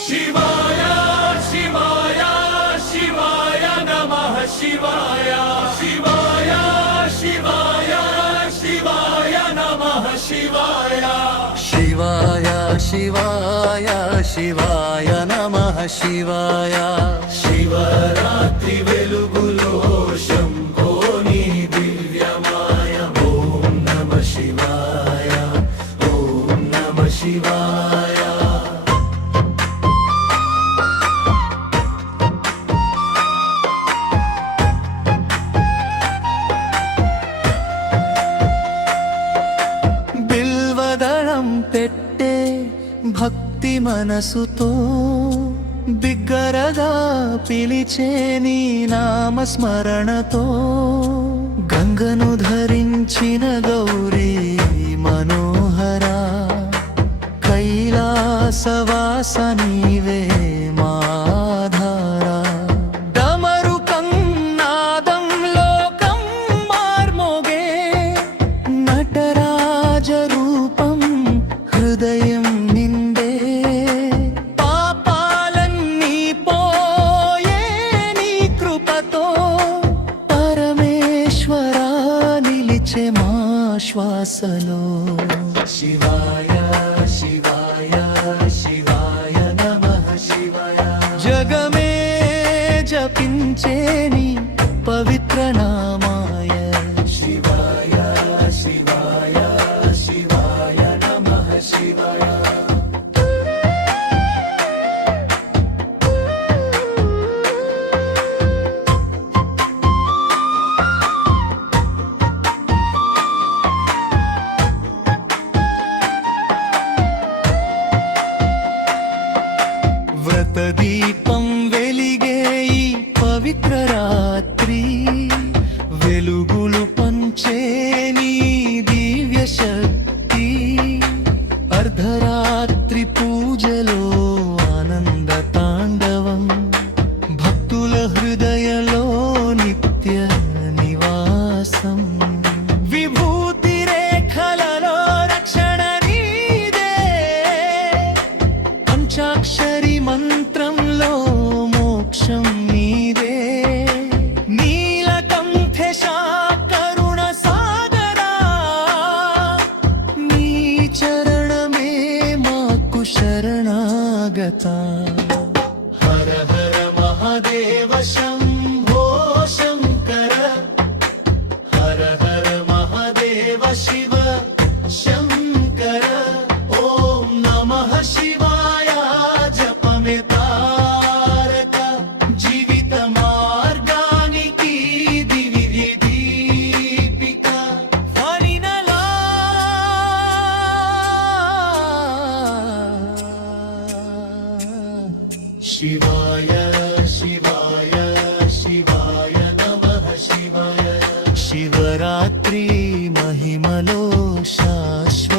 शिवाय शिवाय शिवाय नमः शिवाय शिवाय शिवाय शिवाय नमः शिवाय शिवाय शिवाय शिवाय नमः शिवाय शिवरात्रि वेलुगुलो शंभोनी दिव्यमाय ओम नमः शिवाय ओम नमः शिवाय బిల్వదళం పెట్టే భక్తి మనసుతో బిగ్గరగా పిలిచే నీ నామస్మరణతో గంగను ధరించిన గౌరీ మనోహర కైలాసవాస నీవే మాధార డమరుకం నాదం లోకం మార్మోగే నటరాజ రూపం హృదయం నిండే పాపాలన్నీ పోయే నీ కృపతో పరమేశ్వరా నిలిచే మా శ్వాసలో शिवाय शिवाय शिवाय नमः शिवाय జగమే జపించే నీ పవిత్ర నామాయ शिवाय शिवाय शिवाय नमः शिवाय వ్రత దీపం వెలిగే ఈ పవిత్ర రాత్రి వెలుగులు పంచే నీ దివ్య శక్తి అర్ధరాత్రి పూజలో ఆనంద తాండవం భక్తుల హృదయలో నిత్య నివాసం విభూతి రేఖలలో రక్షణ నీదే పంచాక్షరి మంత్రంలో మోక్షం నీదే నీలకంఠేశ కరుణ సాగరా నీ చరణమే మాకు శరణాగత हर हर महादेव शंभो शंकर हर हर महादेव शिव शंकर ओम नमः शिवाय जपमे तारक जीवित मार्गानिकी दिव्य दीपिका హరినలా शिवाय शिवाय शिवाय नमः शिवाय శివరాత్రి మహిమలో శాశ్వత